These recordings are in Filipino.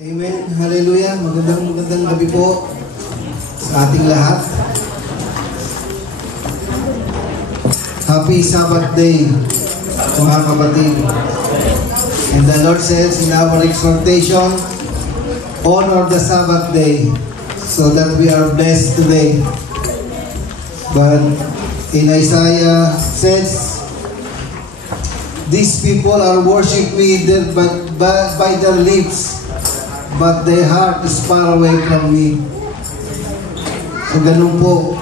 Amen. Hallelujah. Magandang gabi po sa ating lahat. Happy Sabbath day, mga kapatid. And the Lord says in our exhortation, honor the Sabbath day so that we are blessed today. But in Isaiah says, these people are worship me by their lips, but their heart is far away from me. So ganun po,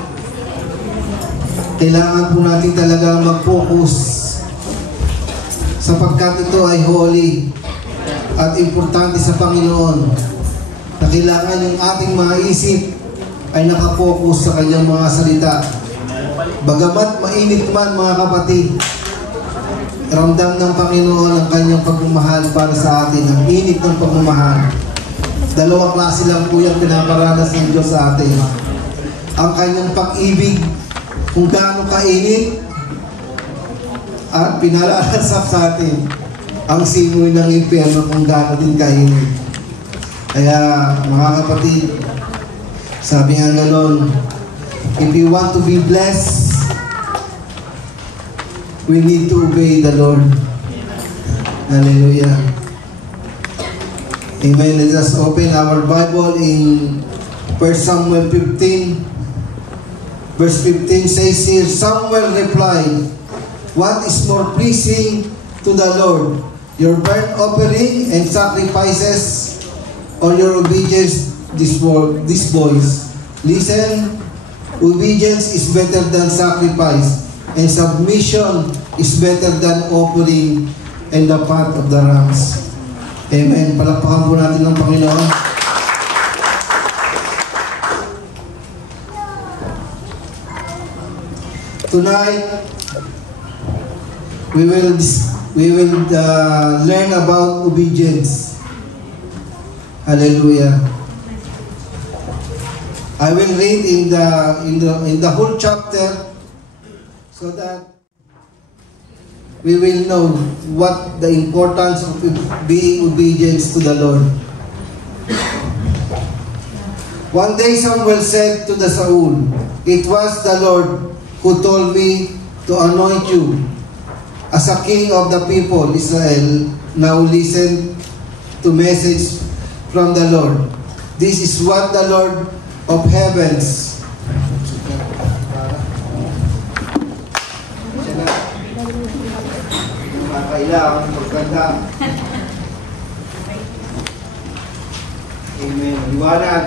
kailangan po natin talaga mag-focus sapagkat ito ay holy at importante sa Panginoon na kailangan yung ating mga isip ay nakafocus sa kanyang mga salita. Bagamat mainit man, mga kapatid, ramdam ng Panginoon ang kanyang pagmamahal para sa atin, ang init ng pagmamahal. Dalawang klase lang po yung pinaparanas ng Diyos sa atin. Ang kanyang pag-ibig, kung gaano kainit, at pinalalasap sa atin ang simoy ng impyerno kung gaano din kainit. Kaya, mga kapatid, sabi nga ganon, if you want to be blessed, we need to obey the Lord. Hallelujah. Amen. Let us open our Bible in 1 Samuel 15. Verse 15 says here, Samuel replied, what is more pleasing to the Lord, your burnt offering and sacrifices, or your obedience these boys? Listen, obedience is better than sacrifice, and submission is better than offering and the fat of the rams. Amen. Palakpakan po natin ng Panginoon. Tonight, we will learn about obedience. Hallelujah. I will read in the whole chapter so that we will know what the importance of being obedient to the Lord. One day Samuel said to the Saul, it was the Lord who told me to anoint you as a king of the people Israel. Now listen to message from the Lord. This is what the Lord of heavens kailangan magkanda. Amen. Liwanag.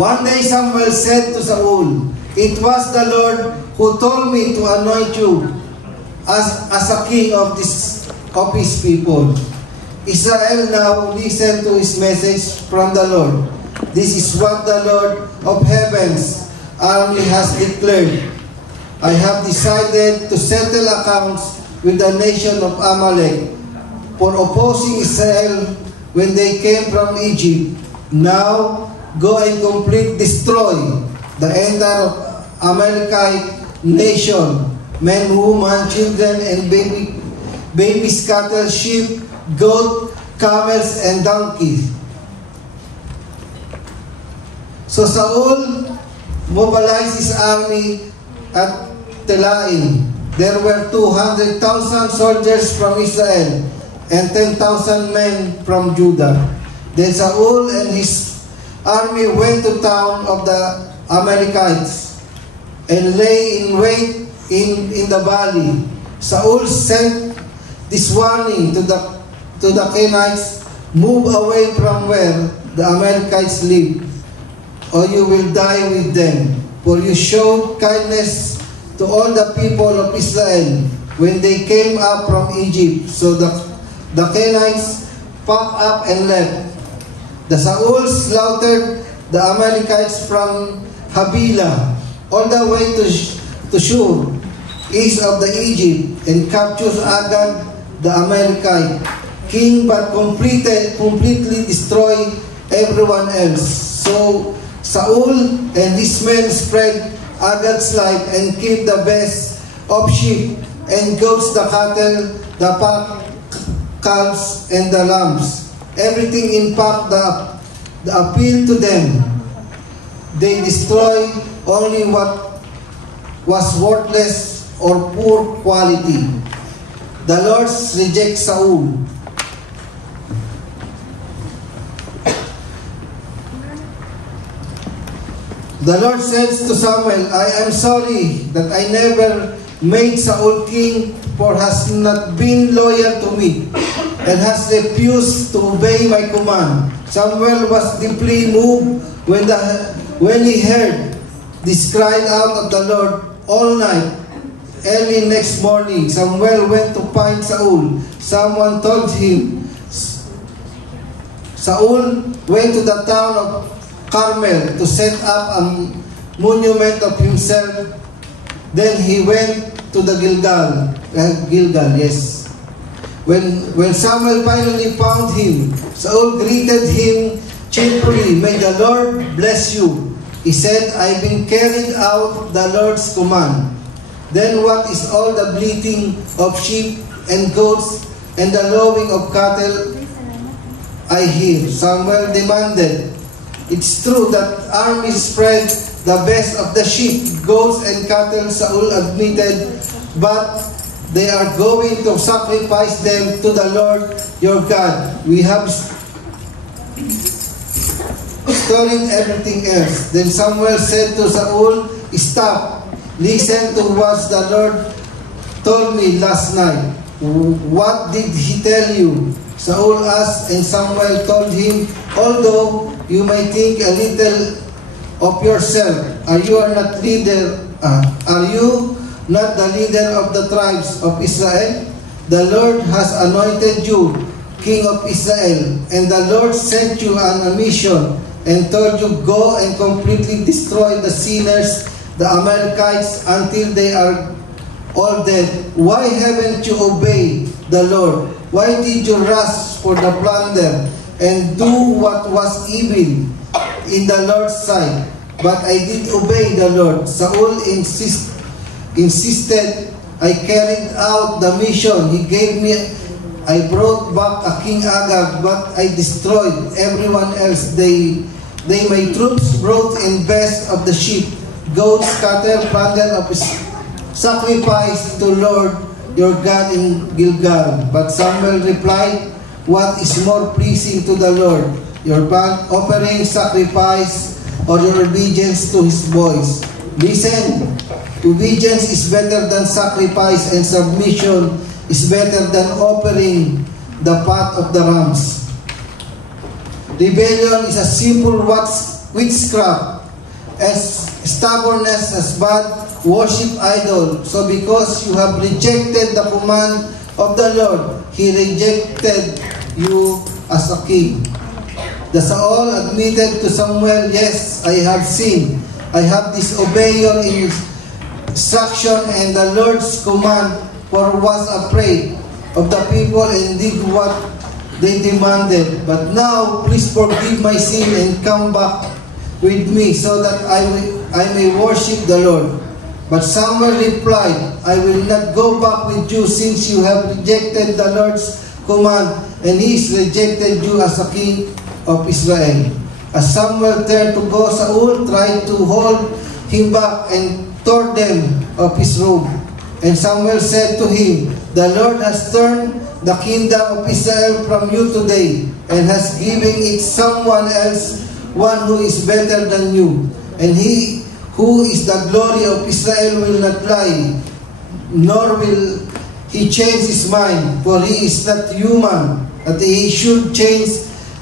One day Samuel said to Saul, it was the Lord who told me to anoint you as a king of his people. Israel, now listen to his message from the Lord. This is what the Lord of heavens army has declared. I have decided to settle accounts with the nation of Amalek for opposing Israel when they came from Egypt. Now, go and completely destroy the entire Amalekite nation, men, women, children, and babies, cattle, sheep, goat, camels, and donkeys. So Saul mobilized his army at Telaim. There were 200,000 soldiers from Israel and 10,000 men from Judah. Then Saul and his army went to town of the Amalekites and lay in wait in the valley. Saul sent this warning to the Kenites, move away from where the Amalekites live, or you will die with them. For you showed kindness to all the people of Israel when they came up from Egypt. So the Kenites packed up and left. The Saul slaughtered the Amalekites from Havilah all the way to Shur, east of the Egypt, and captured Agag the Amalekite king, but completely destroyed everyone else. So Saul and his men spread Agag's life and keep the best of sheep and goats, the cattle, the calves, and the lambs. everything in fact the appeal to them. They destroy only what was worthless or poor quality. The Lord rejects Saul. The Lord says to Samuel, I am sorry that I never made Saul king, for has not been loyal to me, and has refused to obey my command. Samuel was deeply moved when he heard this cry out of the Lord all night. Early next morning, Samuel went to find Saul. Someone told him, Saul went to the town of Carmel to set up a monument of himself. Then he went to the Gilgal, yes. When Samuel finally found him, Saul greeted him cheerfully. May the Lord bless you. He said, I've been carried out the Lord's command. Then what is all the bleating of sheep and goats and the lowing of cattle I hear? Samuel demanded. It's true that armies spread the best of the sheep, goats, and cattle, Saul admitted, but they are going to sacrifice them to the Lord your God. We have stolen everything else. Then Samuel said to Saul, stop. Listen to what the Lord told me last night. What did he tell you? Saul asked, and Samuel told him, although you may think a little of yourself, are you not the leader of the tribes of Israel? The Lord has anointed you king of Israel, and the Lord sent you on a mission and told you, go and completely destroy the sinners, the Amalekites, until they are all dead. Why haven't you obeyed the Lord? Why did you rush for the plunder and do what was evil in the Lord's sight? But I did obey the Lord. Saul insisted. I carried out the mission he gave me. I brought back a King Agag, but I destroyed everyone else. My troops brought in best of the sheep, goats, cattle, plunder of sacrifice to Lord your God in Gilgal. But Samuel replied, what is more pleasing to the Lord, your offering sacrifice or your obedience to his voice? Listen, obedience is better than sacrifice, and submission is better than offering the fat of the rams. Rebellion is a simple witchcraft, as stubbornness as bad worship idol. So because you have rejected the command of the Lord, he rejected you as a king. The Saul admitted to Samuel, yes, I have sinned. I have disobeyed your instruction and the Lord's command, for was afraid of the people and did what they demanded. But now, please forgive my sin and come back with me so that I may worship the Lord. But Samuel replied, I will not go back with you, since you have rejected the Lord's command, and he has rejected you as a king of Israel. As Samuel turned to go, Saul tried to hold him back and tore them of his robe. And Samuel said to him, the Lord has turned the kingdom of Israel from you today, and has given it someone else, one who is better than you. And he who is the glory of Israel will not lie, nor will he change his mind, for he is not human, that he should change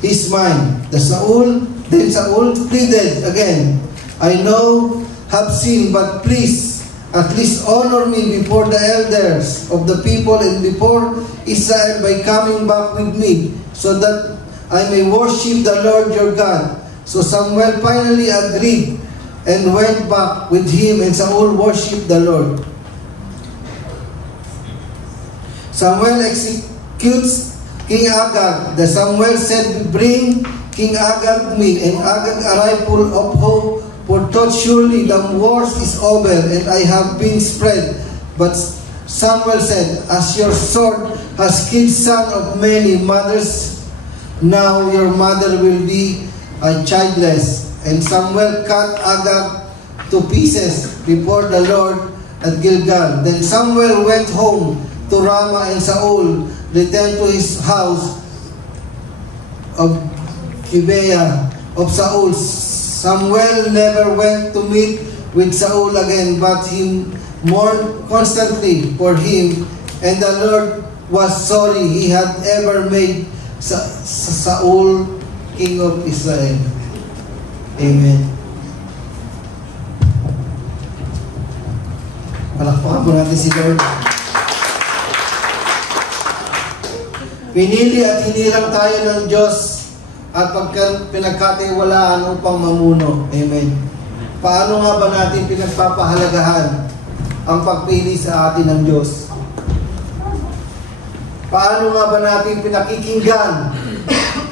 his mind. Then Saul pleaded again, I know have sinned, but please at least honor me before the elders of the people and before Israel by coming back with me, so that I may worship the Lord your God. So Samuel finally agreed and went back with him, and Saul worshipped the Lord. Samuel executes King Agag. The Samuel said, bring King Agag me, and Agag arrived full of hope, for thought, surely the worst is over, and I have been spread. But Samuel said, as your sword has killed son of many mothers, now your mother will be childless. And Samuel cut Agag to pieces before the Lord at Gilgal. Then Samuel went home to Ramah, and Saul returned to his house of Gibeah of Saul. Samuel never went to meet with Saul again, but he mourned constantly for him, and the Lord was sorry he had ever made Saul king of Israel. Amen. Palakpakan po natin si Lord. Pinili at hinirang tayo ng Diyos at pinagkatiwalaan upang mamuno. Amen. Paano nga ba natin pinagpapahalagahan ang pagpili sa atin ng Diyos? Paano nga ba natin pinakikinggan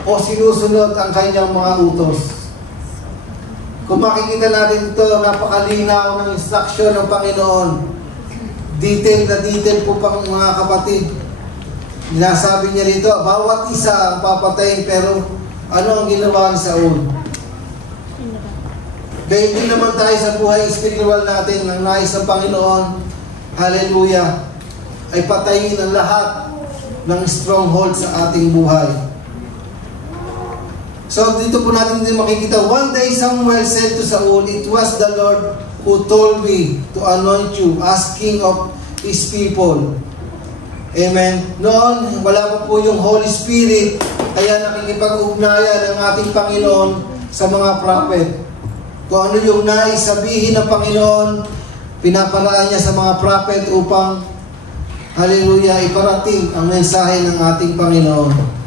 o sinusunod ang kanyang mga utos? Kung makikita natin ito, napakalinaw ng instruction ng Panginoon. Detail na detail po pang mga kapatid. Nasabi niya rito, bawat isa ang papatayin, pero ano ang ginawa ni Saul? Kaya hindi naman tayo sa buhay spiritual natin ng nais ng Panginoon, hallelujah, ay patayin ang lahat ng stronghold sa ating buhay. So dito po natin din makikita, one day Samuel said to Saul, "It was the Lord who told me to anoint you as king of His people." Amen. Noon, wala pa po yung Holy Spirit, kaya nakikipag-ugnayan ang ating Panginoon sa mga prophet. Kung ano yung nais sabihin ng Panginoon, pinaparaan niya sa mga prophet upang, hallelujah, iparating ang mensahe ng ating Panginoon.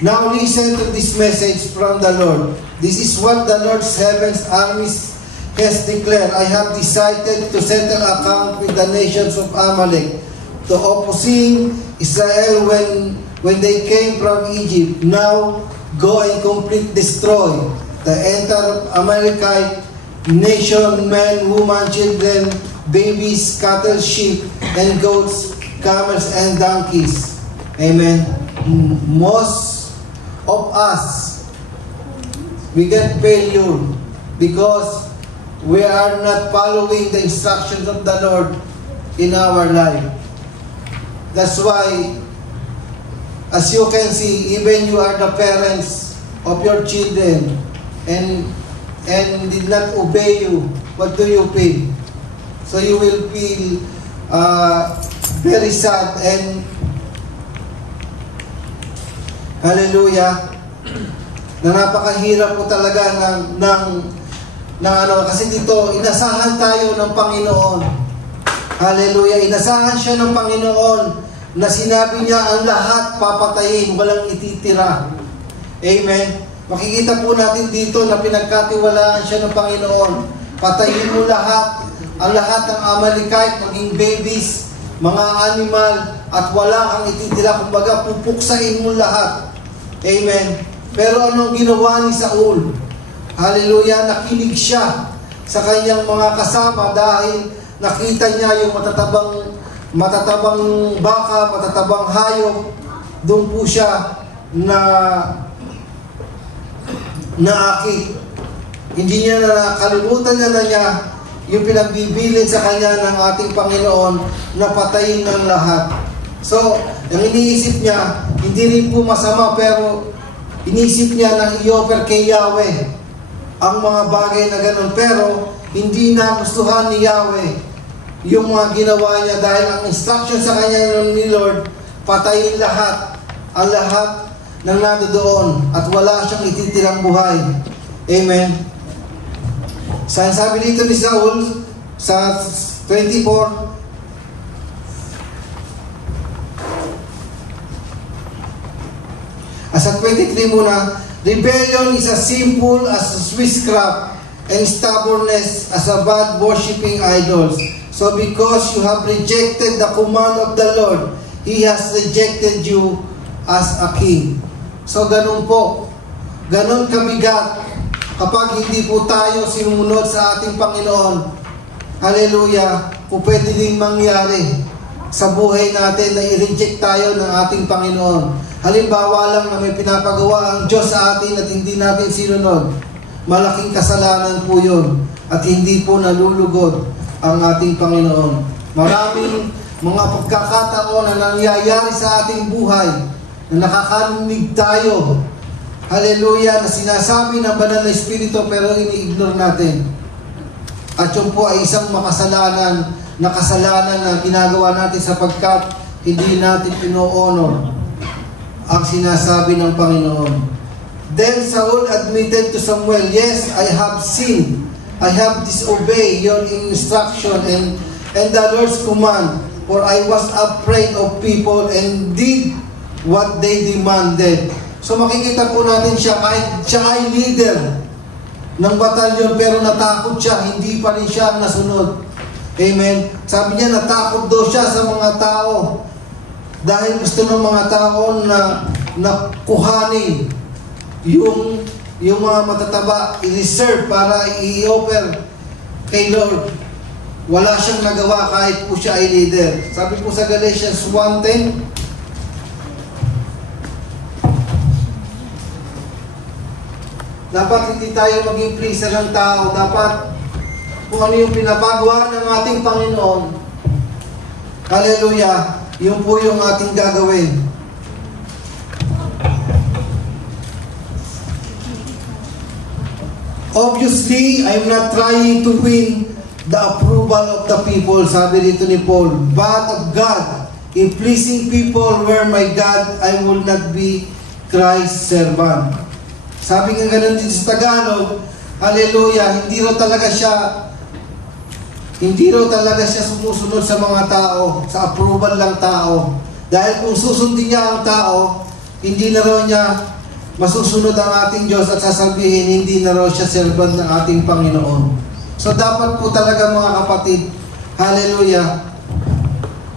Now listen to this message from the Lord. This is what the Lord's heaven's armies has declared. I have decided to settle account with the nations of Amalek, to opposing Israel when they came from Egypt. Now go and complete destroy the entire Amalekite nation, men, women, children, babies, cattle, sheep, and goats, camels, and donkeys. Amen. Most of us, we get failure because we are not following the instructions of the Lord in our life. That's why, as you can see, even you are the parents of your children and did not obey you, what do you feel? So you will feel very sad and hallelujah, na napakahirap po talaga ng ano, kasi dito, inasahan tayo ng Panginoon. Hallelujah, inasahan siya ng Panginoon na sinabi niya ang lahat papatayin, walang ititira. Amen. Makikita po natin dito na pinagkatiwalaan siya ng Panginoon. Patayin mo lahat, ang lahat ng Amalekite, maging babies, mga animal, at wala kang ititira. Kumbaga, pupuksain mo lahat. Amen. Pero anong ginawa ni Saul? Hallelujah, nakinig siya sa kanyang mga kasama dahil nakita niya yung matatabang baka, matatabang hayop. Doon po siya naakit. Hindi niya nakalimutan na niya yung pinagbibilin sa kanya ng ating Panginoon na patayin ng lahat. So, ang iniisip niya, hindi rin po masama, pero iniisip niya na i-offer kay Yahweh ang mga bagay na ganun. Pero hindi na gustuhan ni Yahweh yung mga ginawa niya dahil ang instruction sa kanya ni Lord, patayin lahat, ang lahat ng nandoon at wala siyang ititirang buhay. Amen. Sabi dito ni Saul sa 24, sa 23 muna, rebellion is as simple as witchcraft and stubbornness as a bad worshipping idols. So because you have rejected the command of the Lord, He has rejected you as a king. So ganun po, ganun kabigat kapag hindi po tayo sinumunod sa ating Panginoon. hallelujah, kung pwede din mangyari sa buhay natin na i-reject tayo ng ating Panginoon. Halimbawa lang na may pinapagawa ang Diyos sa atin at hindi natin sinunod. Malaking kasalanan po yun at hindi po nalulugod ang ating Panginoon. Maraming mga pagkakataon na nangyayari sa ating buhay na nakakarinig tayo, hallelujah, na sinasabi ng banal na Espiritu pero ini-ignore natin. At yun po ay isang makasalanan na kasalanan na ginagawa natin sapagkat hindi natin ino-honor ang sinasabi ng Panginoon. Then Saul admitted to Samuel, "Yes, I have sinned. I have disobeyed your instruction and the Lord's command, for I was afraid of people and did what they demanded." So makikita po natin siya, kahit siya ay leader ng batalyon pero natakot siya, hindi pa rin siya nasunod. Amen. Sabi niya natakot daw siya sa mga tao dahil gusto ng mga tao na kuhanin yung mga matataba, i-reserve para i-offer kay Lord. Wala siyang nagawa kahit po siya ay leader. Sabi po sa Galatians 1:10, dapat hindi tayo maging pleaser ng tao. Dapat kung ano yung pinapagawa ng ating Panginoon, hallelujah, yun po yung ating gagawin. Obviously, I'm not trying to win the approval of the people, sabi dito ni Paul, but of God. If pleasing people were my God, I will not be Christ's servant. Sabi nga ganun din sa Tagalog, hallelujah, hindi raw talaga siya sumusunod sa mga tao, sa approval lang tao. Dahil kung susundin niya ang tao, hindi na raw niya masusunod ang ating Diyos at sasabihin, hindi na raw siya servant ng ating Panginoon. So dapat po talaga mga kapatid, hallelujah.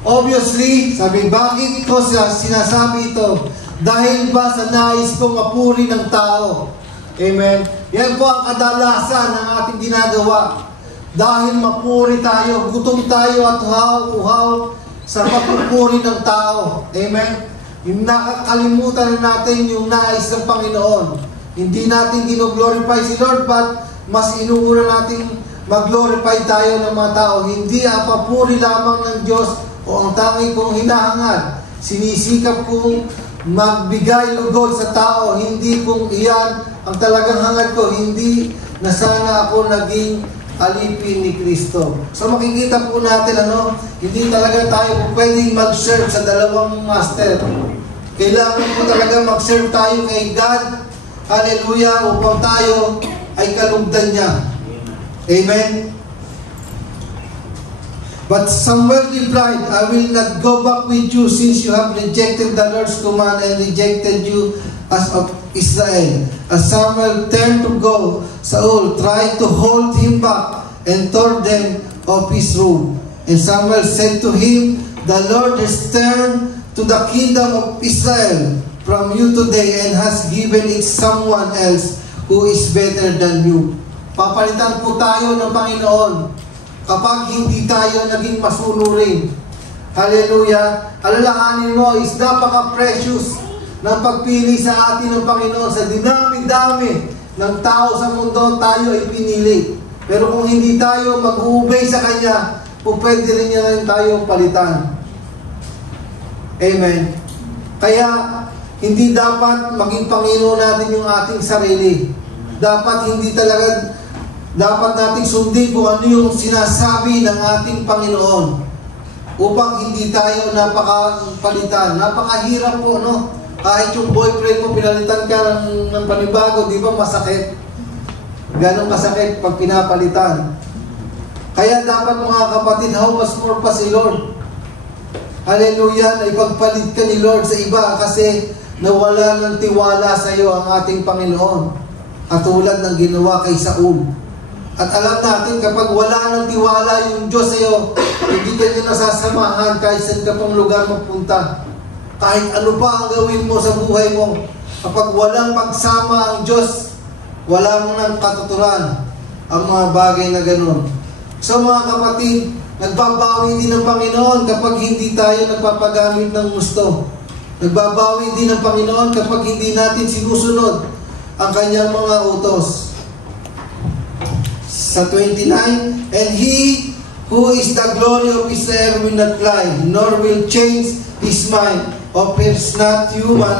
Obviously, sabi, bakit ko sinasabi ito? Dahil ba sa nais kong mapuri ng tao? Amen. Yan po ang kadalasan ng ating ginagawa. Dahil mapuri tayo, gutom tayo at uhaw sa pagpupuri ng tao. Amen. Yung nakakalimutan na natin yung nais ng Panginoon. Hindi natin gino-glorify si Lord, but mas inuuna natin mag-glorify tayo ng mga tao. Hindi ang papuri lamang ng Diyos o ang tangi kong hinahangad. Sinisikap kong magbigay lugod sa tao. Hindi kung iyan ang talagang hangad ko. Hindi na sana ako naging alipin ni Kristo. So makikita po natin hindi talaga tayo pwedeng mag-serve sa dalawang master. Kailangan po talaga mag-serve tayo kay God, hallelujah, upang tayo ay kalugdan niya. Amen. But Samuel replied, "I will not go back with you since you have rejected the Lord's command and rejected you as of Israel." As Samuel turned to go, Saul tried to hold him back and tore them of his robe. And Samuel said to him, "The Lord has turned to the kingdom of Israel from you today and has given it someone else who is better than you." Papalitan po tayo ng Panginoon kapag hindi tayo naging masunurin. Hallelujah. Alalahanin mo, is napaka-precious ng pagpili sa atin ng Panginoon. Sa dinami-dami ng tao sa mundo, tayo ay pinili. Pero kung hindi tayo mag-uubay sa Kanya, pwede rin niya rin tayo palitan. Amen. Kaya, hindi dapat maging Panginoon natin yung ating sarili. Dapat nating sundin kung ano yung sinasabi ng ating Panginoon upang hindi tayo napakapalitan. Napakahirap po, Kahit yung boyfriend mo, pinalitan ka ng panibago, di ba masakit? Ganong kasakit pag pinapalitan. Kaya dapat mga kapatid, how much more pa si Lord? Hallelujah, na ipagpalit ka ni Lord sa iba kasi nawala ng tiwala sa iyo ang ating Panginoon. Katulad ng ginawa kay Saul. At alam natin, kapag wala ng tiwala yung Diyos sa iyo, hindi ka niya nasasamahan kahit saan ka pang lugar magpunta. Kahit ano pa ang gawin mo sa buhay mo, kapag walang pagsama ang Diyos, walang nang katuturan ang mga bagay na ganun. So mga kapatid, nagbabawi din ng Panginoon kapag hindi tayo nagpapagamit ng gusto. Nagbabawi din ng Panginoon kapag hindi natin sinusunod ang kanyang mga utos. Sa 29, and He who is the glory of Israel will not lie, nor will change His mind, or is not human,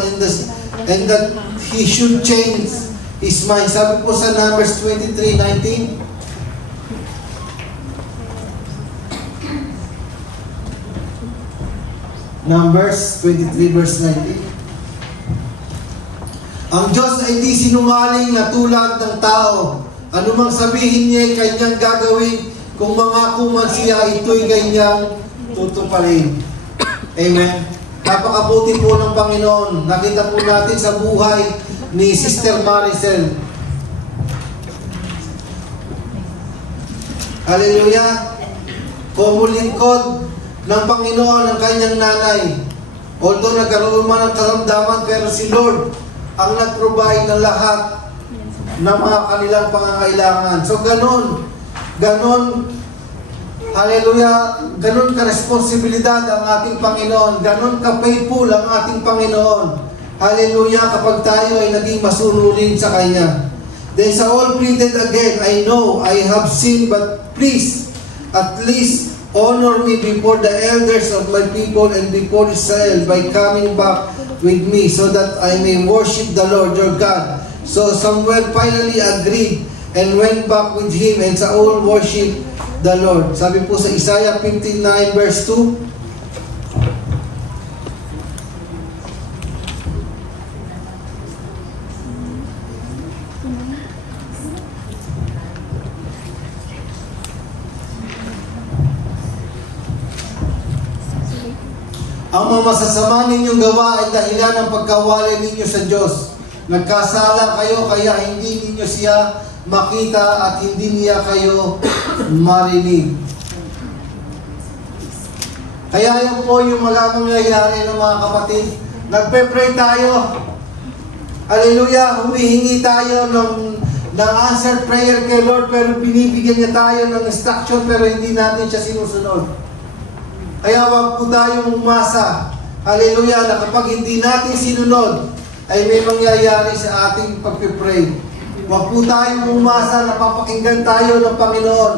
and that He should change His mind. Sabi po sa Numbers 23:19, Numbers 23 verse 19. Ang Diyos ay di sinungaling na tulad ng tao. Anumang sabihin niya kanyang gagawin, kung mangako man siya, ito'y kanyang tutuparin. Amen. Napakabuti po ng Panginoon. Nakita po natin sa buhay ni Sister Maricel. Hallelujah. Kumulingkod ng Panginoon ang kanyang nanay. Although nagkaroon man ng karamdaman, pero si Lord ang nag-provide ng lahat ng mga kanilang pangangailangan. So ganon, hallelujah, ganon ka-responsibilidad ang ating Panginoon, ganon ka-faithful ang ating Panginoon. Hallelujah, kapag tayo ay naging masunurin sa Kanya. Then sa all pleaded again, I know I have sinned, but please, at least, honor me before the elders of my people and before Israel by coming back with me so that I may worship the Lord your God. So Samuel finally agreed and went back with him, and Saul worshiped the Lord. Sabi po sa Isaiah 59 verse 2, ang mga masasama ninyong gawa ay dahilan ng pagkawala ninyo sa Diyos. Nagkasala kayo kaya hindi ninyo siya makita at hindi niya kayo marinig. Kaya yun po yung mga mangyayari ng mga kapatid. Nagpe-pray tayo. Hallelujah! Humihingi tayo ng answered prayer kay Lord, pero binibigyan niya tayo ng instruction pero hindi natin siya sinusunod. Kaya wag po tayong umasa, hallelujah, na kapag hindi natin sinunod, ay may mangyayari sa ating pagpipray. Wag po tayong umasa na papakinggan tayo ng Panginoon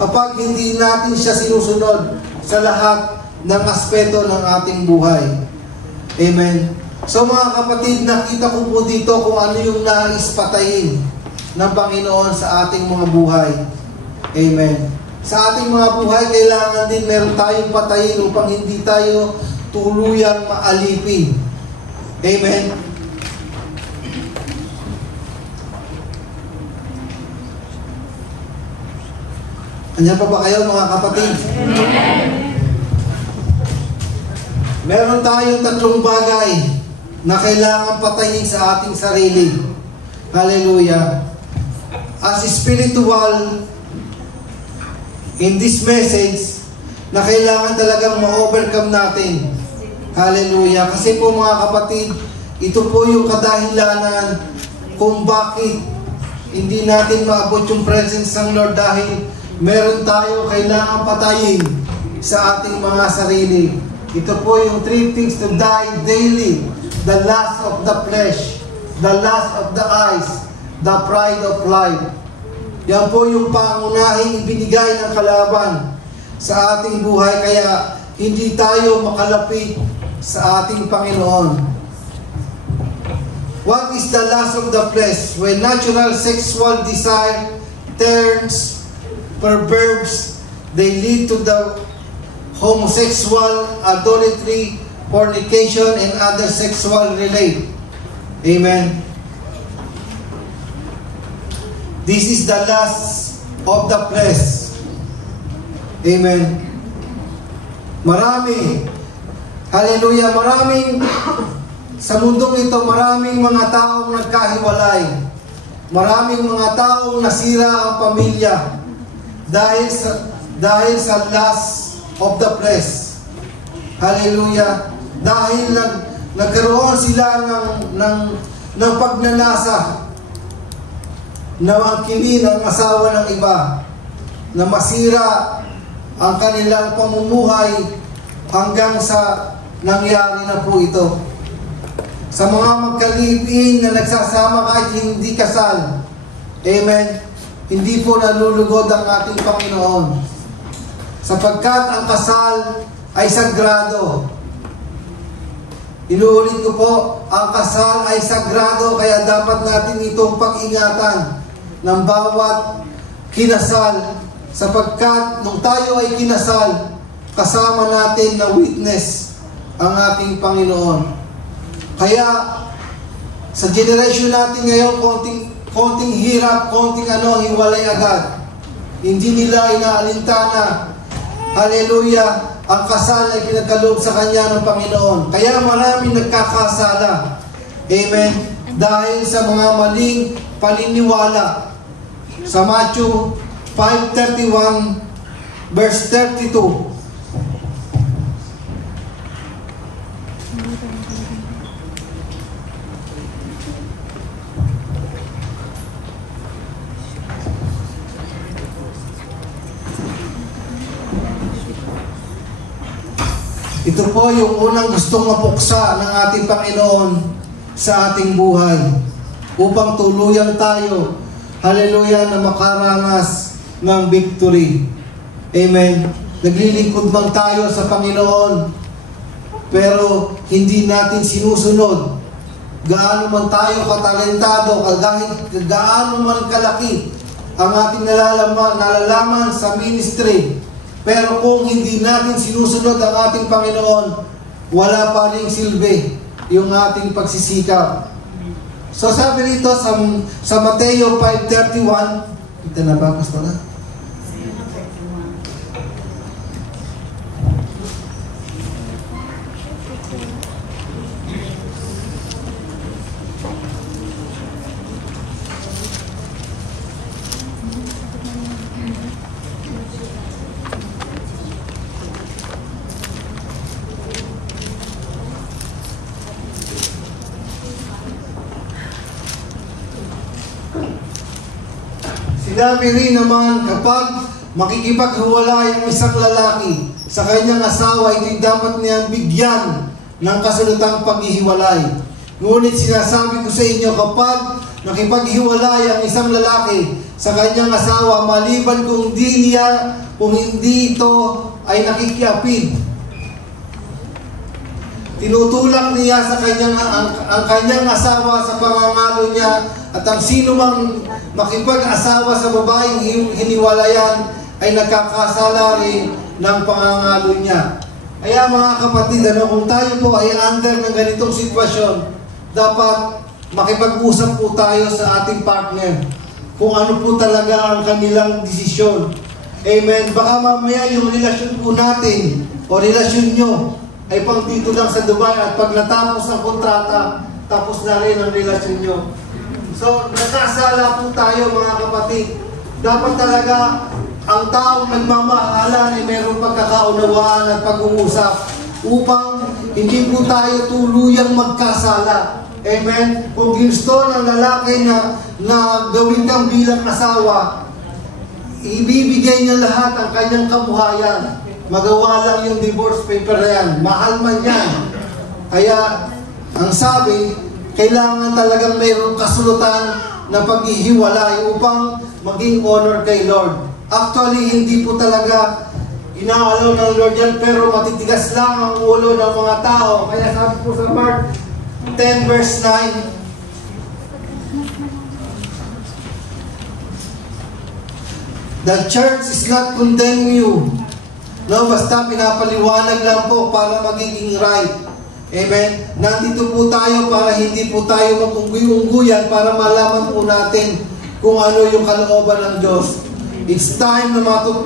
kapag hindi natin siya sinusunod sa lahat ng aspeto ng ating buhay. Amen. So mga kapatid, nakita ko po dito kung ano yung nais patayin ng Panginoon sa ating mga buhay. Amen. Sa ating mga buhay, kailangan din meron tayong patayin upang hindi tayo tuluyang maalipin. Amen. Andiyan pa ba kayo mga kapatid? Amen. Meron tayong tatlong bagay na kailangan patayin sa ating sarili. Hallelujah. As spiritual, in this message, na kailangan talagang ma-overcome natin. Hallelujah. Kasi po mga kapatid, ito po yung kadahilanan kung bakit hindi natin maabot yung presence ng Lord, dahil meron tayo kailangan patayin sa ating mga sarili. Ito po yung 3 things to die daily: the lust of the flesh, the lust of the eyes, the pride of life. Yan po yung pangunahing ibinigay ng kalaban sa ating buhay, kaya hindi tayo makalapit sa ating Panginoon. What is the lust of the flesh? When natural sexual desire turns perverse, they lead to the homosexual, adultery, fornication, and other sexual relate. Amen. This is the lust of the flesh. Amen. Marami, hallelujah, maraming sa mundong ito, maraming mga taong nagkahiwalay. Maraming mga taong nasira ang pamilya dahil sa lust of the flesh. Hallelujah. Dahil nagkaroon sila ng pagnanasa na angkinin ang asawa ng iba. na masira ang kanilang pamumuhay hanggang sa nangyari na po ito. Sa mga magkalibing na nagsasama kahit hindi kasal, amen, hindi po nalulugod ang ating Panginoon. Sapagkat ang kasal ay sagrado. Inuulit ko po, ang kasal ay sagrado, kaya dapat natin itong pag-ingatan ng bawat kinasal, sapagkat nung tayo ay kinasal, kasama natin na witness ang ating Panginoon. Kaya sa generation natin ngayon, konting hirap, konting hiwalay agad. Hindi nila inaalintana, hallelujah, ang kasal ay pinagkaloob sa kanya ng Panginoon. Kaya maraming nagkakasala. Amen. Dahil sa mga maling paniniwala. Sa Matthew 5:31 verse 32. Ito po yung unang gustong mapuksa ng ating Panginoon sa ating buhay upang tuluyan tayo, hallelujah, na makaranas ng victory. Amen. Naglilingkod man tayo sa Panginoon, pero hindi natin sinusunod. Gaano man tayo katalentado, gaano man kalaki ang ating nalalaman sa ministry, pero kung hindi natin sinusunod ang ating Panginoon, wala pa ring silbi yung ating pagsisikap. So sabi rito sa Mateo 5:31, kita na ba, Pastor? Sinabi rin naman, kapag makikipaghiwalay ang isang lalaki sa kanyang asawa, ito'y dapat niyang bigyan ng kasulutang paghihiwalay. Ngunit sinasabi ko sa inyo, kapag nakipaghiwalay ang isang lalaki sa kanyang asawa, maliban kung hindi ito ay nakikiapid, tinutulak niya sa ang kanyang asawa sa pangangalo niya, at ang sino mang makipag-asawa sa babaeng hiniwalayan ay nagkakasala rin ng pangangalo niya. Kaya mga kapatid, kung tayo po ay under ng ganitong sitwasyon, dapat makipag-usap po tayo sa ating partner kung ano po talaga ang kanilang desisyon. Amen. Baka mamaya yung relasyon po natin o relasyon nyo ay pang dito lang sa Dubai, at pag natapos ang kontrata, tapos na rin ang relasyon nyo. So, nagkasala po tayo mga kapatid. Dapat talaga ang taong nagmamahalan ay mayroong pagkakaunawaan at pag-uusap upang hindi po tayo tuluyang magkasala. Amen? Kung gusto ng lalaki na gawin kang bilang asawa, ibibigay niya lahat ang kanyang kabuhayan. Magawa lang yung divorce paper na yan. Mahal man yan. Kaya, ang sabi, kailangan talagang mayroong kasulutan na paghihiwalay upang maging honor kay Lord. Actually, hindi po talaga inaalaw ng Lord yan, pero matitigas lang ang ulo ng mga tao. Kaya sabi po sa Mark 10 verse 9, the church is not condemning you. No, basta pinapaliwanag lang po para magiging right. Amen? Nandito po tayo para hindi po tayo mag-ungguy-ungguyan, para malaman po natin kung ano yung kalooban ng Diyos. It's time na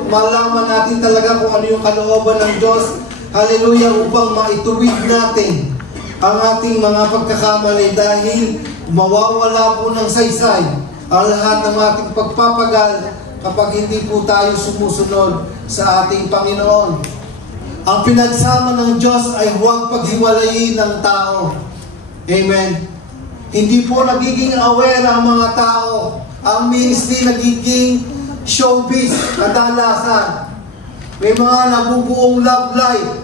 malaman natin talaga kung ano yung kalooban ng Diyos. Hallelujah, upang maituwid natin ang ating mga pagkakamali, dahil mawawala po ng saysay ang lahat ng ating pagpapagal kapag hindi po tayo sumusunod sa ating Panginoon. Ang pinagsama ng Diyos ay huwag paghiwalayin ng tao. Amen. Hindi po nagiging aware ang mga tao. Ang ministry nagiging showbiz, kadalasan. May mga nabubuong love life.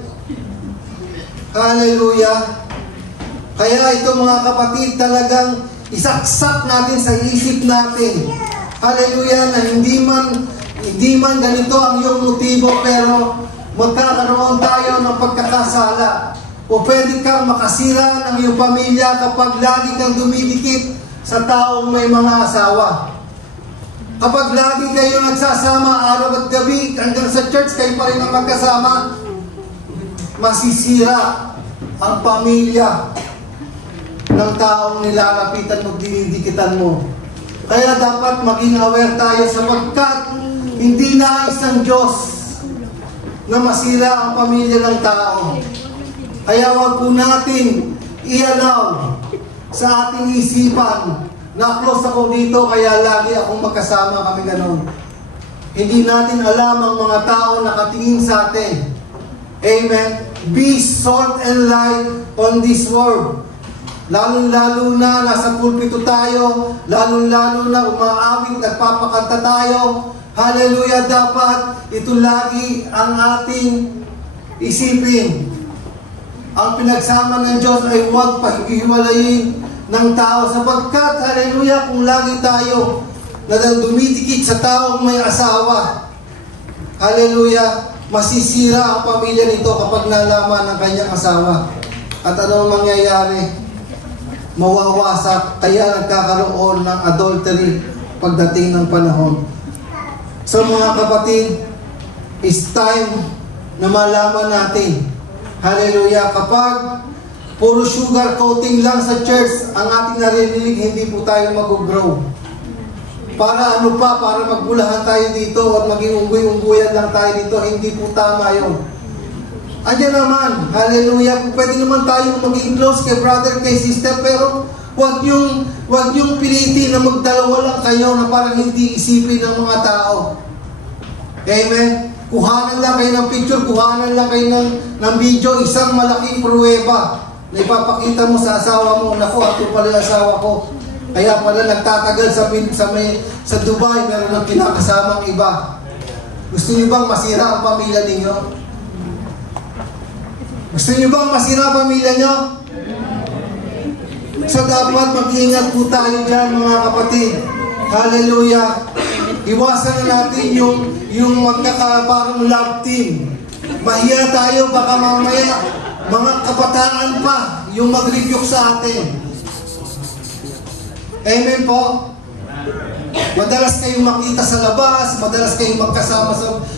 Hallelujah. Kaya ito mga kapatid, talagang isaksak natin sa isip natin. Hallelujah, na hindi man ganito ang iyong motibo, pero magkakaroon tayo ng pagkakasala. O pwede kang makasira ng iyong pamilya kapag lagi kang dumidikit sa taong may mga asawa. Kapag lagi kayo nagsasama araw at gabi, hanggang sa church kayo pa rin ang magkasama, masisira ang pamilya ng taong nilalapitan mo, dinidikitan mo. Kaya dapat maging aware tayo sapagkat hindi nais ng Diyos na masira ang pamilya ng tao. Kaya wag po natin i-allow sa ating isipan na close ako dito kaya lagi akong magkasama kami ganon. Hindi natin alam ang mga tao nakatingin sa atin. Amen. Be salt and light on this world. Lalong-lalo na nasa pulpito tayo, lalong-lalo na umaawit, nagpapakanta tayo. Hallelujah, dapat ito lagi ang ating isipin. Ang pinagsama ng Diyos ay huwag pahihiwalayin ng tao sapagkat, hallelujah, kung lagi tayo na dumidikit sa taong may asawa, hallelujah, masisira ang pamilya nito kapag nalaman ng kanyang asawa. At ano mangyayari? Mawawasak, kaya nagkakaroon ng adultery pagdating ng panahon. So mga kapatid, it's time na malaman natin, hallelujah, kapag puro sugar coating lang sa church ang ating narinig, hindi po tayo mag-grow. Para ano pa, para magbulahan tayo dito at maging unggoy-unggoyan lang tayo dito, hindi po tama yun. Andiyan naman, hallelujah, pwede naman tayo maging close kay brother, kay sister, pero wag yung pilitin na magdalawa lang kayo na parang hindi isipin ng mga tao. Amen? Kuhanan lang kayo ng picture, kuhanan lang kayo ng video, isang malaking pruweba na ipapakita mo sa asawa mo, naku, ito pala yung asawa ko. Kaya pala nagtatagal sa Dubai, meron ng kinakasamang iba. Gusto niyo bang masira ang pamilya ninyo? Gusto niyo bang masira ang pamilya nyo? So dapat mag-ingat po tayo dyan mga kapatid. Hallelujah. Iwasan na natin yung magkakaparang love team. Mahiya tayo, baka mamaya mga kabataan pa yung mag-rebuke sa atin. Amen po? Madalas kayong makita sa labas, madalas kayong magkasama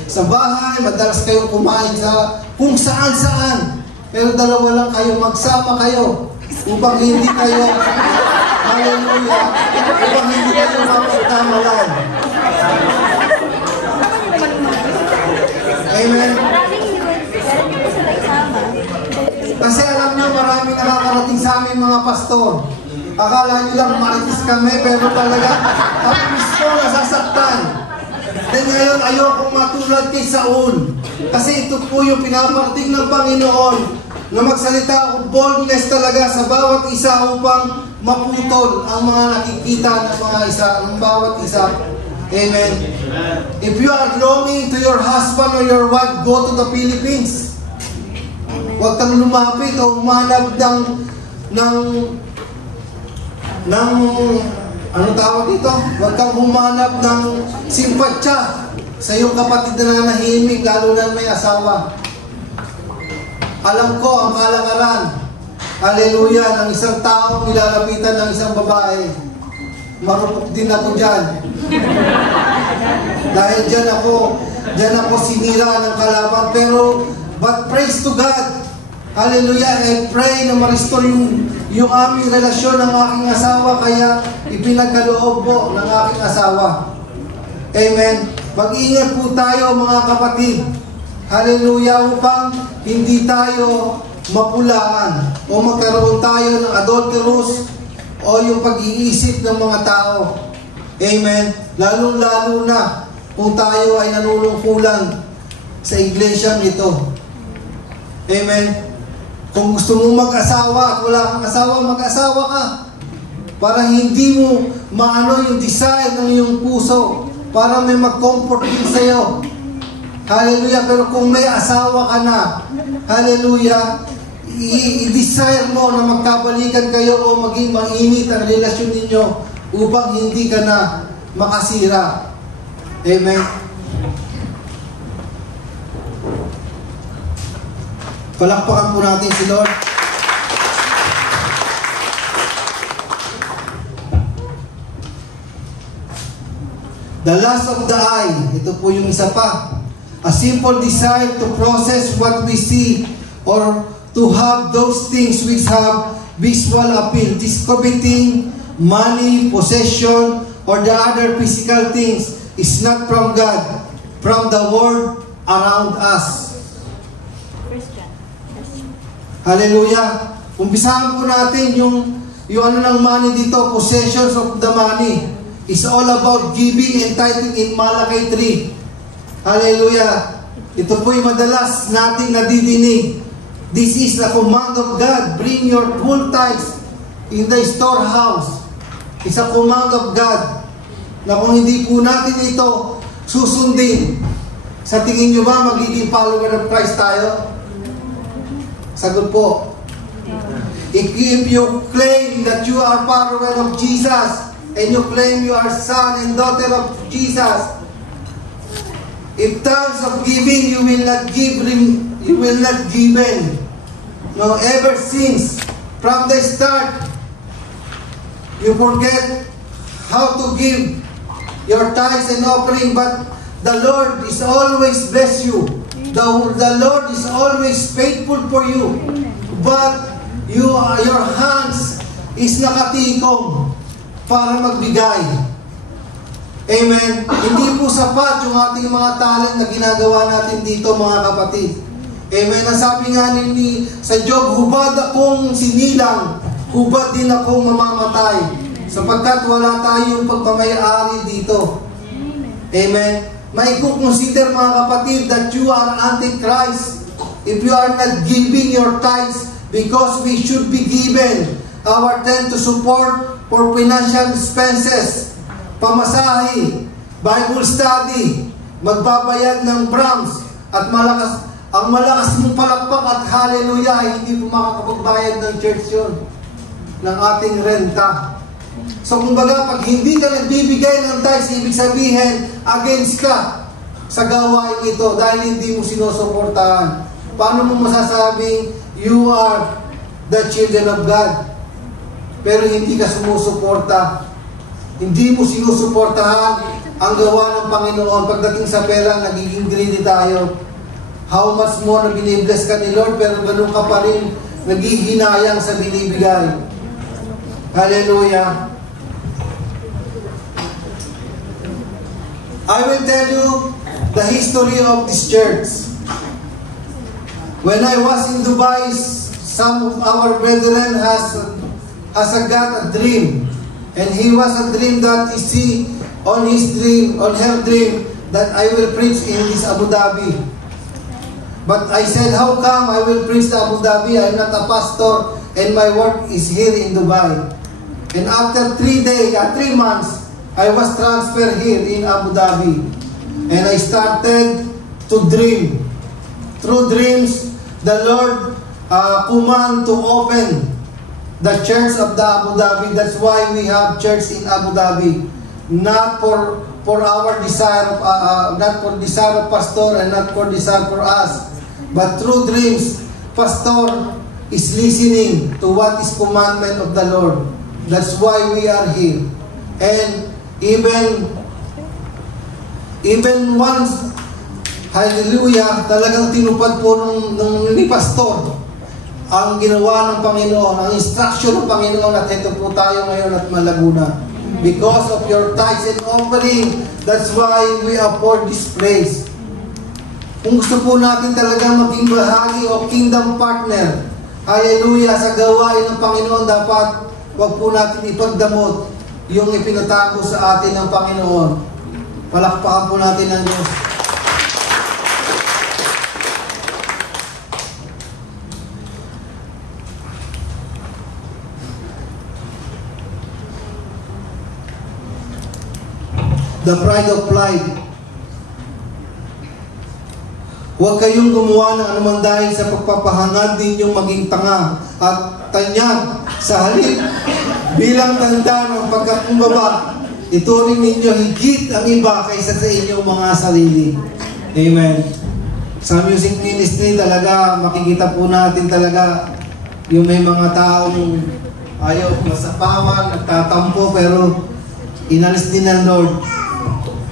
sa bahay, madalas kayong kumain sa kung saan-saan. Pero dalawa lang kayo, magsama kayo upang hindi kayo, hallelujah, upang hindi kayo mapagkamalan. Amen? Kasi alam nyo, maraming nakakarating sa amin mga pastor. Akala nyo lang maritis kami, pero talaga, ang Kristo nasasaktan. Then ngayon, ayokong matulad kay Saul. Kasi ito po yung pinaparating ng Panginoon na magsalita ako boldness talaga sa bawat isa upang maputol ang mga nakikita ng bawat isa. Amen. If you are longing to your husband or your wife, go to the Philippines. Huwag kang lumapit o umanap ng ano tawag dito? Huwag kang humanap ng simpatsya sa iyong kapatid na nanahimik, lalo na may asawa. Alam ko ang kalakaran, hallelujah, ng isang taong nilalapitan ng isang babae. Marupok din ako dyan. Dahil dyan ako sinira ng kalaban. Pero, but praise to God, hallelujah, I pray na ma-restore yung aming relasyon ng aking asawa, kaya ipinagkaloob po ng aking asawa. Amen. Mag-ingat po tayo mga kapatid. Hallelujah, upang hindi tayo mapulaan o magkaroon tayo ng adulterous o yung pag-iisip ng mga tao. Amen. Lalong-lalo na kung tayo ay nanunungkulan sa iglesyang ito. Amen. Kung gusto mong mag-asawa at wala kang asawa, mag-asawa ka. Para hindi mo maano yung desire ng iyong puso. para may mag-comfort din sa'yo. Hallelujah. Pero kung may asawa ka na, hallelujah, i-desire mo na magkabalikan kayo o maging mainit ang relasyon ninyo upang hindi ka na makasira. Amen. Palakpakan po natin si Lord. The lust of the eye. Ito po yung isa pa. A simple desire to process what we see or to have those things which have visual appeal. This coveting, money, possession, or the other physical things is not from God, from the world around us. Hallelujah. Umpisahan po natin yung ano ng money dito, possessions of the money. It's all about giving and tithing in Malachi 3. Hallelujah. Ito po yung madalas nating nadidinig. This is the command of God. Bring your full tithes in the storehouse. It's a command of God. Na kung hindi po natin ito susundin, sa tingin nyo ba magiging follower of Christ tayo? Sagot po. If you claim that you are follower of Jesus, and you claim you are son and daughter of Jesus, in terms of giving, you will not give, you will not given. No, ever since, from the start, you forget how to give your tithes and offering, but the Lord is always bless you. The Lord is always faithful for you. But your hands is nakatikom para magbigay. Amen. Hindi po sapat yung ating mga talent na ginagawa natin dito, mga kapatid. Amen. Nasabi nga ni sa Job, hubad akong sinilang, hubad din akong mamamatay, sapagkat wala tayong pagmamayari dito. Amen. May consider, mga kapatid, that you are anti-Christ if you are not giving your tithes, because we should be given our tent to support for financial expenses, pamasahe, Bible study, magbabayad ng brams, at ang malakas mong palakpak at hallelujah, hindi po makakapagbayad ng church yun, ng ating renta. So kumbaga, pag hindi ka nagbibigay ng tithes, ibig sabihin, against ka sa gawain ito dahil hindi mo sinusuportahan. Paano mo masasabing you are the children of God pero hindi ka sumusuporta? Hindi mo sinusuportahan ang gawa ng Panginoon. Pagdating sa pera, nagiging greedy tayo. How much more na binibless ka ni Lord, pero ganun ka pa rin naghihinayang sa binibigay. Hallelujah. I will tell you the history of this church. When I was in Dubai, some of our brethren has got a dream. And he was a dream that he see on her dream, that I will preach in this Abu Dhabi. But I said, how come I will preach to Abu Dhabi? I'm not a pastor and my work is here in Dubai. And after 3 months, I was transferred here in Abu Dhabi. And I started to dream. Through dreams, the Lord command to open the church of the Abu Dhabi. That's why we have church in Abu Dhabi. Not for our desire, not for desire of pastor and not for desire for us. But through dreams, pastor is listening to what is commandment of the Lord. That's why we are here. And even once, hallelujah, talagang tinupad po nung ni pastor ang ginawa ng Panginoon, ang instruction ng Panginoon, at ito po tayo ngayon at Malaguna. Because of your tithes and offering, that's why we afford this place. Kung gusto po natin talaga maging bahagi o kingdom partner, hallelujah, sa gawain ng Panginoon, dapat wag po natin ipagdamot yung ipinatago sa atin ng Panginoon. Palakpakan po natin ang Diyos. the pride of life. Huwag kayong gumawa ng anumang dahil sa pagpapahangad ninyong maging tanga at tanyag sa halip bilang tanda ng pagkakumbaba. Ituring ninyo higit ang iba kaysa sa inyong mga sarili. Amen. Sa music ministry talaga, makikita po natin talaga yung may mga taong ayaw masapawan, nagtatampo, pero inalis din ng Lord.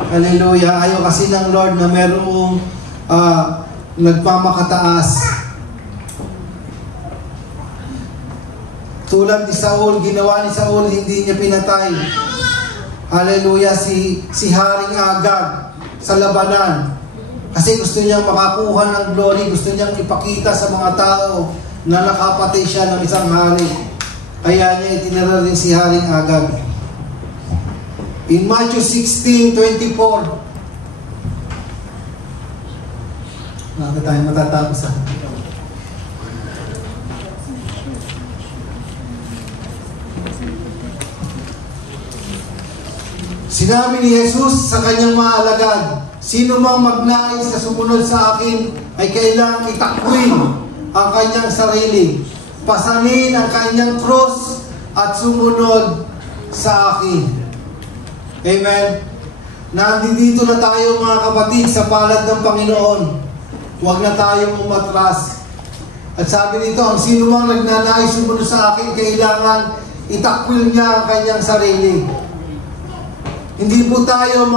Hallelujah. Ayaw kasi ng Lord na merong nagpamakataas. Tulad ni Saul, ginawa ni Saul, hindi niya pinatay. Hallelujah, si Haring Agag sa labanan. Kasi gusto niyang makakuha ng glory, gusto niyang ipakita sa mga tao na nakapatay siya ng isang hari. Kaya niya itinira rin si Haring Agag. In Matthew 16:24, bakit tayo matatapos sa sinabi ni Jesus sa kanyang mga alagad, sino mang magnais na sumunod sa akin ay kailangang itakwil ang kanyang sarili, pasanin ang kanyang cross at sumunod sa akin. Amen. Nandito na tayo mga kapatid sa palad ng Panginoon. Huwag na tayong umatras. At sabi nito, ang sino mang nagnanais sumunod sa akin, kailangan itakwil niya ang kanyang sarili. Hindi po tayo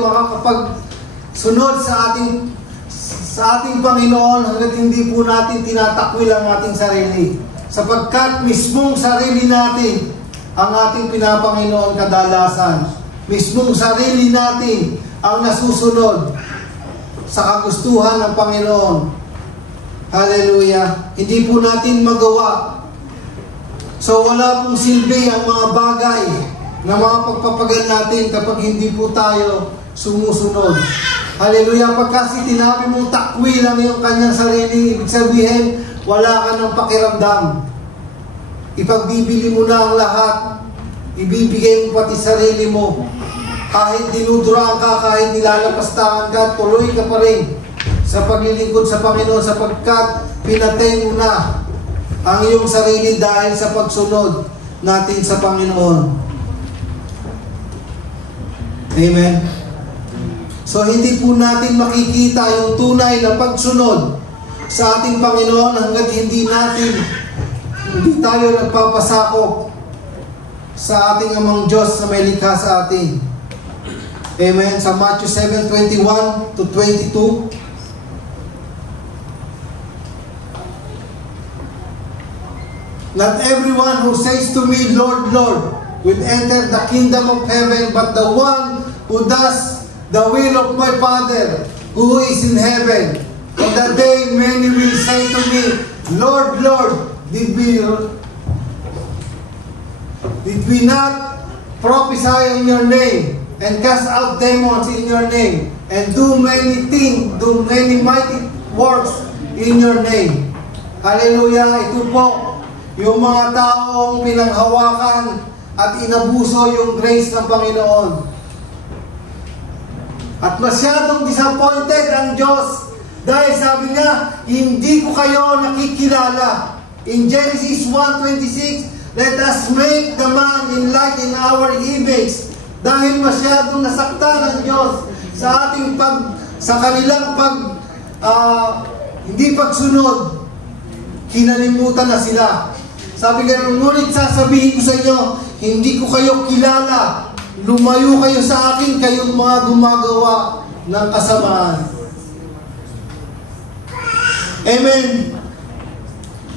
makakapagsunod sa ating Panginoon hangga't hindi po natin tinatakwil ang ating sarili. Sapagkat mismong sarili natin ang ating pinapanginoon kadalasan. Mismong sarili natin ang nasusunod sa kagustuhan ng Panginoon. Hallelujah. Hindi po natin magawa. So wala pong silbi ang mga bagay na mga pagpapagal natin kapag hindi po tayo sumusunod. Hallelujah. Pagkasi tinabi mong takwil ang iyong kanyang sarili, ibig sabihin, wala ka ng pakiramdam. Ipagbibili mo na ang lahat. Ibibigay mo pati sarili mo. Kahit dinuduraan ka, kahit nilalapastakan ka, tuloy ka pa rin sa paglilingkod sa Panginoon sapagkat pinatay mo na ang iyong sarili dahil sa pagsunod natin sa Panginoon. Amen. So hindi po natin makikita yung tunay na pagsunod sa ating Panginoon hanggat hindi tayo nagpapasakop sa ating amang Diyos na may likha sa atin. Amen. Sa Matthew 7:21 to 22. Not everyone who says to me, Lord, Lord, will enter the kingdom of heaven, but the one who does the will of my Father who is in heaven. On that day many will say to me, Lord, Lord, did we not prophesy in your name and cast out demons in your name and do many mighty works in your name? Hallelujah. Ito po yung mga taong pinanghawakan at inabuso yung grace ng Panginoon. At masyadong disappointed ang Diyos dahil sabi niya, hindi ko kayo nakikilala. In Genesis 1:26, let us make the man in our image. Dahil masyadong nasaktan ang Diyos sa kanilang hindi pagsunod, kinalimutan na sila. Sabi nga, ngunit sasabihin ko sa inyo, hindi ko kayo kilala. Lumayo kayo sa akin, kayong mga gumagawa ng kasamaan. Amen.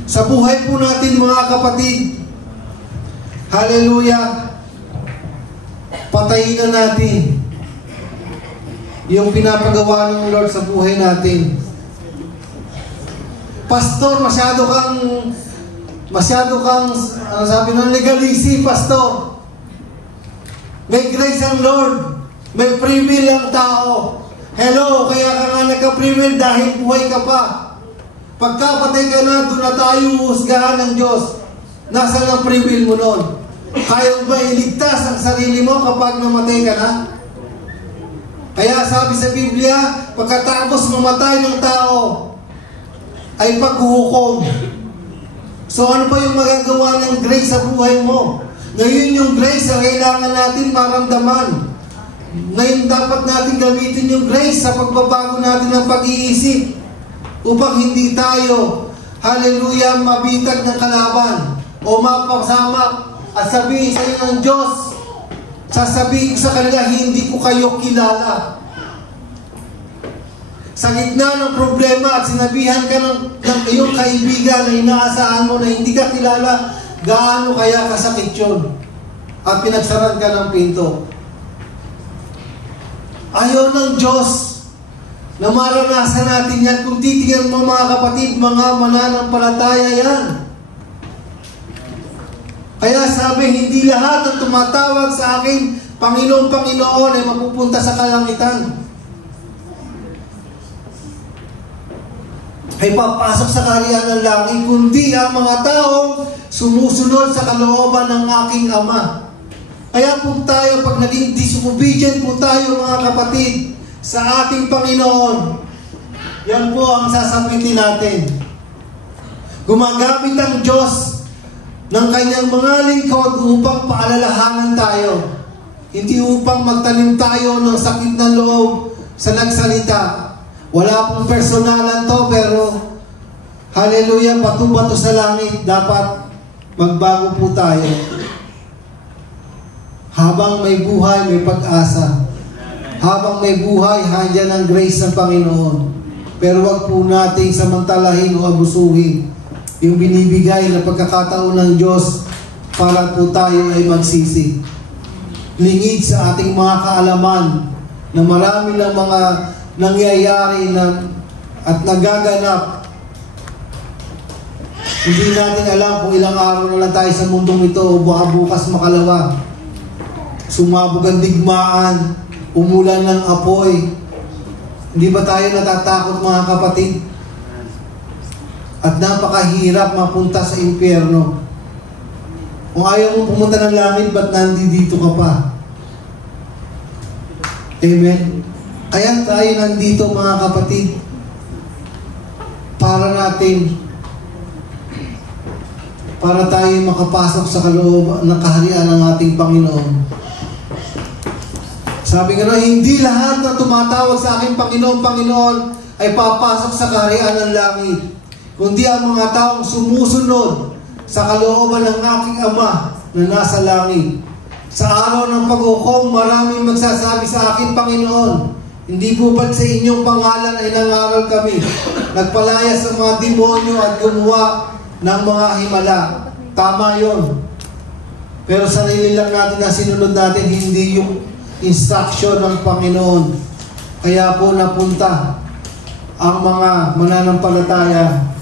Sa buhay po natin mga kapatid, hallelujah, patayin na natin yung pinapagawa ng Lord sa buhay natin. Pastor, masyado kang sabi ng legalisi, pastor. May grace ang Lord. May free will ang tao. Hello, kaya ka nga nagka-free will dahil buhay ka pa. Pagkapatay ka na, doon na tayo uhusgahan ng Diyos. Nasaan ang free will mo nun? Kaya ba iligtas ang sarili mo kapag namatay ka na? Kaya sabi sa Biblia, pagkatapos mamatay ng tao, ay paghuhukom. So ano pa yung magagawa ng grace sa buhay mo? Ngayon yung grace na kailangan natin maramdaman. Ngayon dapat natin gamitin yung grace sa pagbabago natin ng pag-iisip upang hindi tayo, hallelujah, mabitag ng kalaban o mapasama at sabihin sa inyo ng Diyos, sasabihin ko sa kanila, hindi ko kayo kilala. Sa gitna ng problema at sinabihan ka ng iyong kaibigan na inaasahan mo na hindi ka kilala, gaano kaya kasakit yun? At pinagsaran ka ng pinto. Ayaw ng Diyos na maranasan natin yan. Kung titingnan mo mga kapatid, mga mananampalataya yan. Kaya sabi, hindi lahat ng tumatawag sa akin, Panginoon, Panginoon, ay mapupunta sa kalangitan. Ay papasok sa kaharian ng langit, kundi ang mga taong sumusunod sa kalooban ng aking Ama. Kaya po tayo, pag naging disobedient po tayo mga kapatid, sa ating Panginoon, yan po ang sasabitin natin. Gumagamit ang Diyos ng kanyang mga lingkod upang paalalahanan tayo. Hindi upang magtanim tayo ng sakit ng loob sa nagsalita. Wala pong personalan to, pero hallelujah, bato-bato sa langit, dapat magbago po tayo. Habang may buhay, may pag-asa. Habang may buhay, handyan ang grace ng Panginoon. Pero wag po nating samantalahin o abusuhin yung binibigay na pagkakataon ng Diyos para po tayo ay magsisi. Lingid sa ating mga kaalaman na marami ng mga nangyayari at nagaganap. Hindi natin alam kung ilang araw na lang tayo sa mundong ito o baka bukas makalawa. Sumabog ang digmaan, umulan ng apoy. Hindi ba tayo natatakot mga kapatid? At napakahirap mapunta sa impyerno. Kung ayaw mong pumunta ng langit, ba't nandito ka pa? Amen? Kaya tayo nandito mga kapatid para tayo makapasok sa kalooban ng kaharian ng ating Panginoon. Sabi nga na, hindi lahat na tumatawag sa aking Panginoon, Panginoon ay papasok sa kaharian ng langit, kundi ang mga taong sumusunod sa kalooban ng aking Ama na nasa langit. Sa araw ng paghukom, maraming magsasabi sa aking Panginoon, hindi po ba't sa inyong pangalan ay nangaral kami, nagpalaya sa mga demonyo at gumawa ng mga himala. Tama yon. Pero sarili lang natin na sinunod natin, hindi yung instruction ng Panginoon. Kaya po napunta ang mga mananampalataya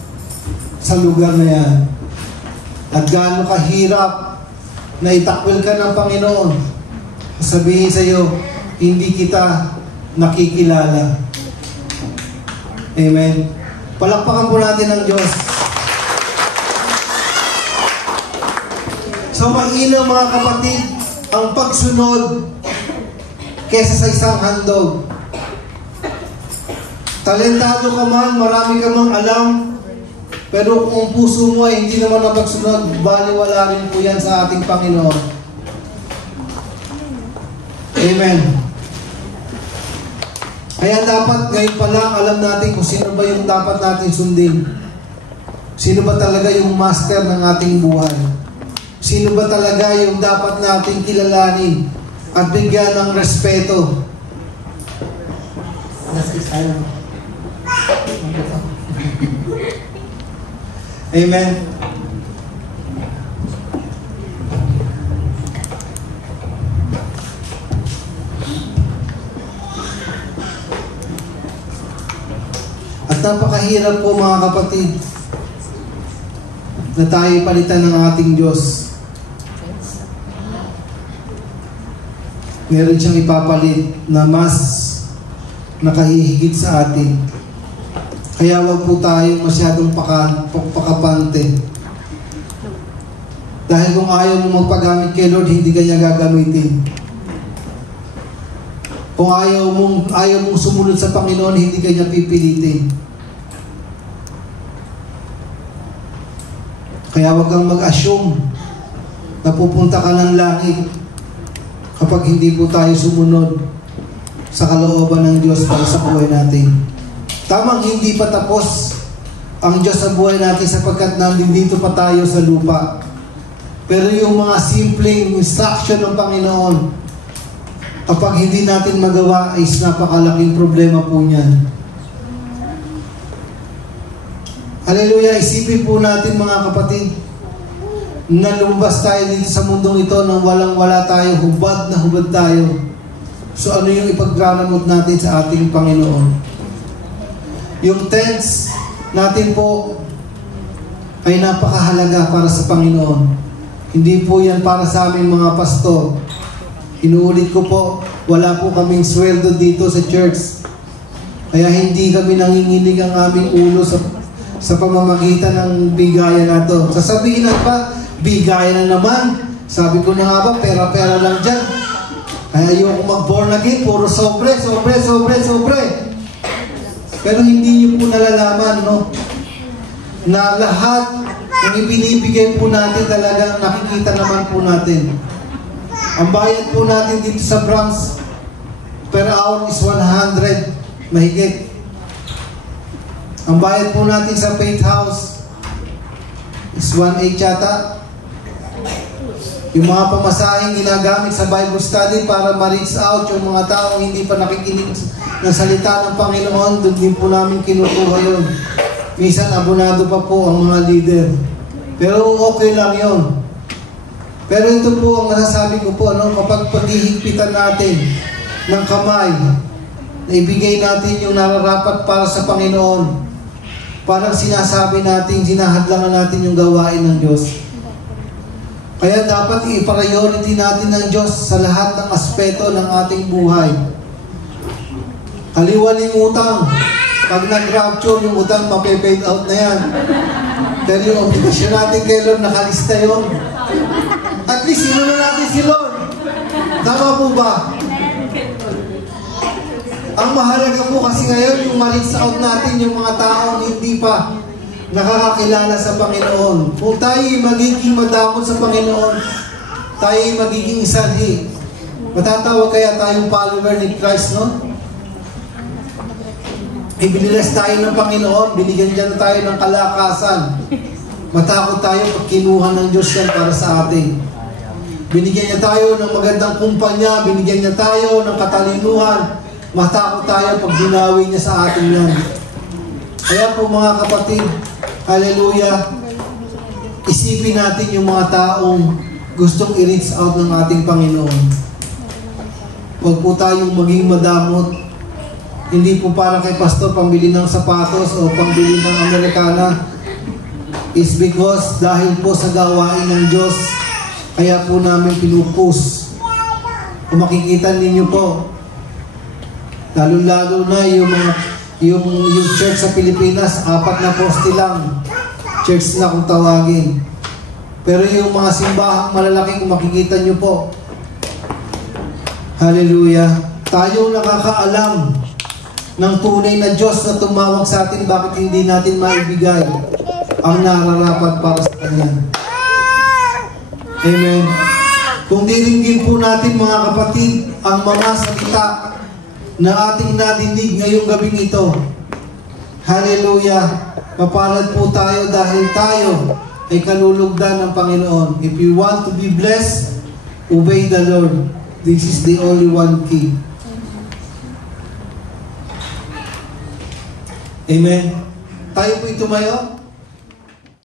sa lugar na yan. At gaano kahirap na itakwil ka ng Panginoon. Sabihin sa iyo, hindi kita nakikilala. Amen. Palakpakan po natin ang Diyos. So mainam mga kapatid ang pagsunod kesa sa isang handog. Talentado ka man, marami ka mang alam, pero kung puso mo ay hindi naman napagsunod, baliwala rin po yan sa ating Panginoon. Amen. Kaya dapat ngayon pa lang alam natin kung sino ba yung dapat natin sundin. Sino ba talaga yung master ng ating buhay? Sino ba talaga yung dapat nating kilalanin at bigyan ng respeto? Amen. At napakahirap po mga kapatid na tayo palitan ng ating Diyos. Meron siyang ipapalit na mas nakahihigit sa atin. Kaya wag po tayo masyadong pakapante. Dahil kung ayaw mong magpagamit kay Lord, hindi ka niya gagamitin. Kung ayaw mong sumunod sa Panginoon, hindi ka niya pipilitin. Kaya wag kang mag-assume na pupunta ka ng langit kapag hindi po tayo sumunod sa kalooban ng Diyos para sa buhay natin. Tamang hindi pa tapos ang Diyos sa buhay natin sapagkat nandito pa tayo sa lupa. Pero yung mga simpleng instruction ng Panginoon, kapag hindi natin magawa, is napakalaking problema po niyan. Hallelujah! Isipin po natin mga kapatid, na lumabas tayo dito sa mundong ito nang walang-wala tayo, hubad na hubad tayo. So ano yung ipagdranamot natin sa ating Panginoon? Yung tents natin po ay napakahalaga para sa Panginoon. Hindi po yan para sa aming mga pastor. Inuulit ko po, wala po kaming sweldo dito sa church. Kaya hindi kami nanginginig ang aming ulo sa pamamagitan ng bigayan na to. Sasabihin na pa, bigayan na naman. Sabi ko na nga ba, pera-pera lang dyan. Kaya ayoko mag-born again, puro sobre. Pero hindi niyo po nalalaman, no? Na lahat ng ibinibigay po natin talaga, nakikita naman po natin. Ang bayad po natin dito sa Bronx per hour is 100 mahigit. Ang bayad po natin sa Faith House is 1.8 yata. Yung mga pamasahing ginagamit sa Bible study para ma-reach out yung mga taong hindi pa nakikinig ng salita ng Panginoon, doon din po namin kinukuha yun. Minsan abonado pa po ang mga leader. Pero okay lang yun. Pero ito po ang nasasabi ko po, kapag paghihigpitan natin ng kamay, na ibigay natin yung nararapat para sa Panginoon, parang sinasabi natin, sinahadlangan natin yung gawain ng Diyos. Kaya dapat i-priority natin ng Diyos sa lahat ng aspeto ng ating buhay. Kaliwaling utang. Pag nag-rapture yung utang, mape-paid out na yan. Pero yung obligasyon natin kay Lord, nakalista yun. At least, sinunod natin si Lord. Tama po ba? Ang mahalaga po kasi ngayon, yung ma-reach out natin yung mga taong hindi pa nakakakilala sa Panginoon. Kung tayo magiging madamot sa Panginoon, tayo magiging sanhi. Matatawag kaya tayong follower ni Christ, no? Ibinilas tayo ng Panginoon, binigyan niya tayo ng kalakasan. Matakot tayo pag kinuha ng Diyos yan para sa atin. Binigyan niya tayo ng magandang kumpanya, binigyan niya tayo ng katalinuhan. Matakot tayo pag binawi niya sa atin yan. Kaya po mga kapatid, hallelujah, isipin natin yung mga taong gustong i-reach out ng ating Panginoon. Huwag po tayong maging madamot. Hindi po para kay pastor pambili ng sapatos o pambili ng Amerikana. It's because dahil po sa gawain ng Diyos, kaya po namin pinupus. Kung makikita ninyo po, lalo-lalo na yung church sa Pilipinas, 4 na poste lang. Church na kung tawagin. Pero yung mga simbahang malalaki, kung makikita nyo po, hallelujah, tayo nakakaalam ng tunay na Diyos na tumawag sa atin, bakit hindi natin maibigay ang nararapat para sa Kanya. Amen. Kung diringgin po natin mga kapatid, ang mga salita na ating nadinig ngayong gabing ito, hallelujah, mapalad po tayo dahil tayo ay kalulugdan ng Panginoon. If you want to be blessed, obey the Lord. This is the only one key. Amen. Tayo po tumayo.